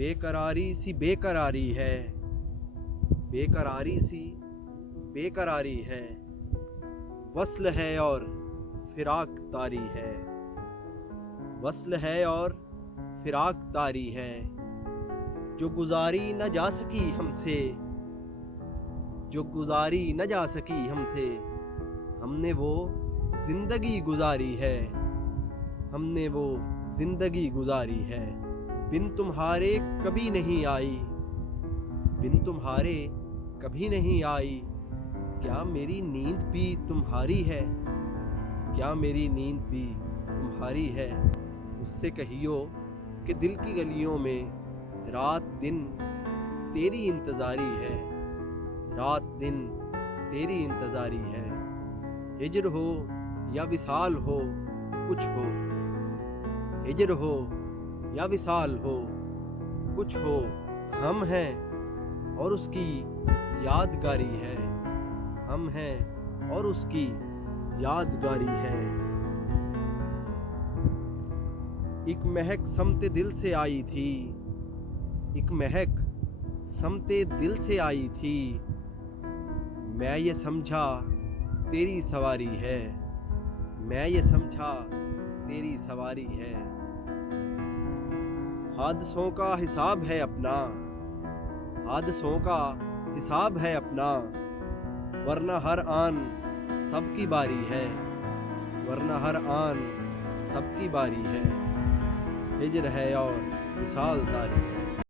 बेकरारी सी बेकरारी है, बेकरारी सी बेकरारी है, वस्ल है और फिराक तारी है, वस्ल है और फिराक तारी है, जो गुजारी न जा सकी हमसे, जो गुजारी न जा सकी हमसे, हमने वो जिंदगी गुजारी है, हमने वो जिंदगी गुजारी है। बिन तुम्हारे कभी नहीं आई, बिन तुम्हारे कभी नहीं आई, क्या मेरी नींद भी तुम्हारी है, क्या मेरी नींद भी तुम्हारी है। उससे कहियो कि दिल की गलियों में रात दिन तेरी इंतज़ारी है, रात दिन तेरी इंतज़ारी है। हिज्र हो या विसाल हो कुछ हो, हिज्र हो या विसाल हो कुछ हो, हम हैं और उसकी यादगारी है, हम हैं और उसकी यादगारी है। एक महक समते दिल से आई थी, एक महक समते दिल से आई थी, मैं ये समझा तेरी सवारी है, मैं ये समझा तेरी सवारी है। हादसों का हिसाब है अपना, हादसों का हिसाब है अपना, वरना हर आन सबकी बारी है, वरना हर आन सबकी बारी है। हिज्र है और विसाल तारी है।